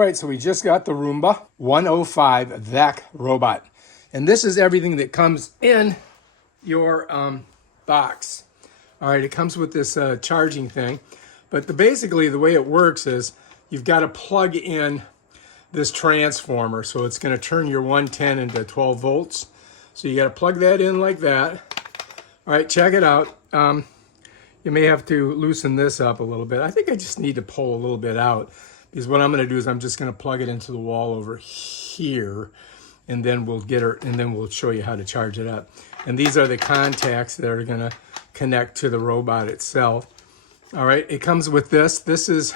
right, so we just got the Roomba 105 vac robot. And this is everything that comes in your box. All right, it comes with this charging thing. But basically the way it works is you've got to plug in this transformer. So it's going to turn your 110 into 12 volts. So you got to plug that in like that. All right, check it out. You may have to loosen this up a little bit. I think I just need to pull a little bit out, because what I'm going to do is I'm just going to plug it into the wall over here, and then we'll show you how to charge it up. And these are the contacts that are going to connect to the robot itself. All right, it comes with this. This is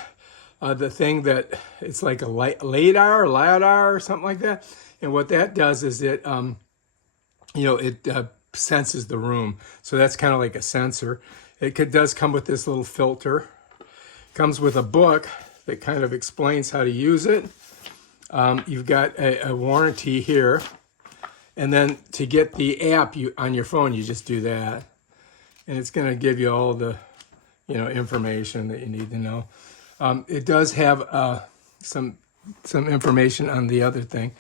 the thing that it's like a LiDAR or something like that. And what that does is it, it senses the room. So that's kind of like a sensor. It does come with this little filter. Comes with a book that kind of explains how to use it. You've got a warranty here. And then to get the app on your phone, you just do that. And it's going to give you all the information that you need to know. It does have some information on the other thing.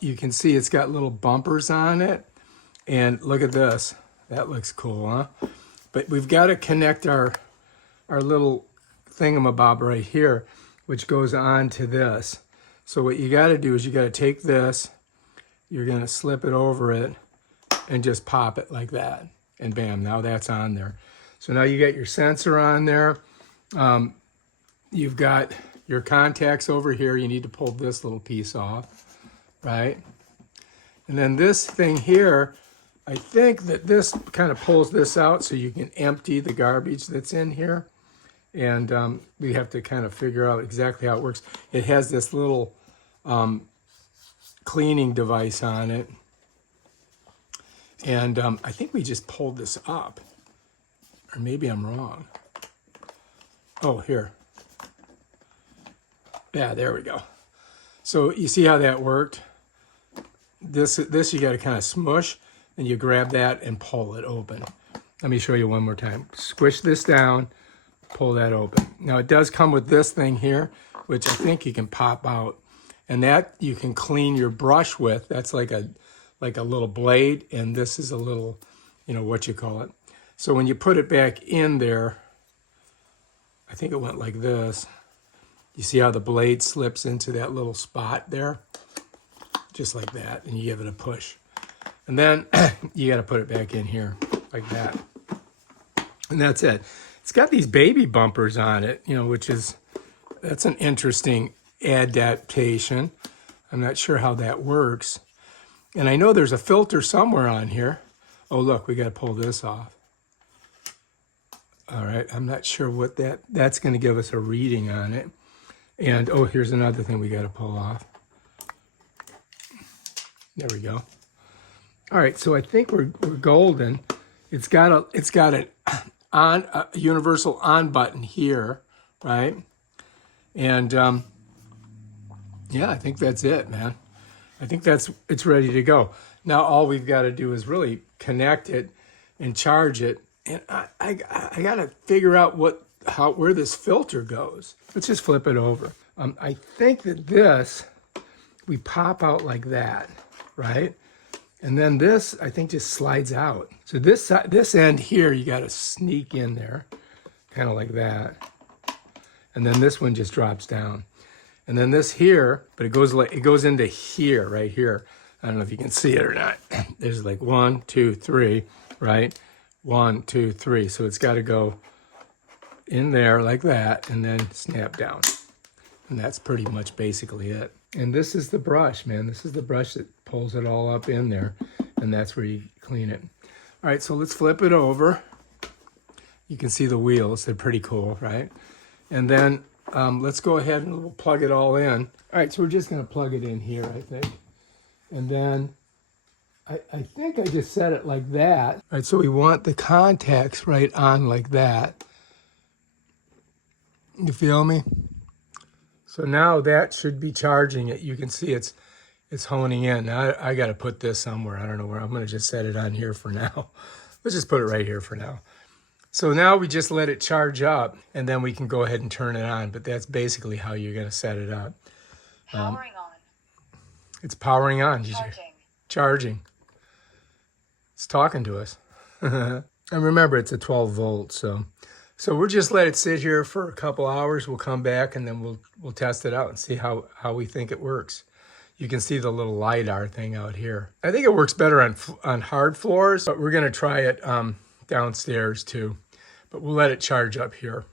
You can see it's got little bumpers on it. And look at this. That looks cool, huh? But we've got to connect our little thingamabob right here, which goes on to this. So what you got to do is you got to take this, you're going to slip it over it, and just pop it like that. And bam, now that's on there. So now you got your sensor on there. You've got your contacts over here. You need to pull this little piece off, right? And then this thing here, I think that this kind of pulls this out so you can empty the garbage that's in here. And we have to kind of figure out exactly how it works. It has this little cleaning device on it. And I think we just pulled this up. Or maybe I'm wrong. Oh, here. Yeah, there we go. So you see how that worked? This you got to kind of smush. And you grab that and pull it open. Let me show you one more time. Squish this down, pull that open. Now it does come with this thing here, which I think you can pop out. And that you can clean your brush with. That's like a little blade, and this is a little, what you call it. So when you put it back in there, I think it went like this. You see how the blade slips into that little spot there? Just like that, and you give it a push. And then you got to put it back in here like that. And that's it. It's got these baby bumpers on it, that's an interesting adaptation. I'm not sure how that works. And I know there's a filter somewhere on here. Oh, look, we got to pull this off. All right, I'm not sure what that's going to give us a reading on it. And, oh, here's another thing we got to pull off. There we go. All right, so I think we're golden. It's got a universal on button here, right? And yeah, I think that's it, man. I think it's ready to go. Now all we've got to do is really connect it and charge it. And I got to figure out where this filter goes. Let's just flip it over. I think that this we pop out like that, right? And then this, I think, just slides out. So this end here, you got to sneak in there, kind of like that. And then this one just drops down. And then this here, but it goes into here, right here. I don't know if you can see it or not. There's like 1, 2, 3, right? 1, 2, 3. So it's got to go in there like that and then snap down. And that's pretty much basically it. And this is the brush, man. This is the brush that pulls it all up in there. And that's where you clean it. All right, so let's flip it over. You can see the wheels. They're pretty cool, right? And then let's go ahead and we'll plug it all in. All right, so we're just going to plug it in here, I think. And then I think I just set it like that. All right, so we want the contacts right on like that. You feel me? So now that should be charging it. You can see it's honing in. Now I got to put this somewhere. I don't know where. I'm going to just set it on here for now. Let's just put it right here for now. So now we just let it charge up, and then we can go ahead and turn it on. But that's basically how you're going to set it up. Powering on. It's powering on. Charging. Charging. It's talking to us. And remember, it's a 12 volt, so we'll just let it sit here for a couple hours. We'll come back and then we'll test it out and see how we think it works. You can see the little LiDAR thing out here. I think it works better on hard floors, but we're gonna try it downstairs too. But we'll let it charge up here.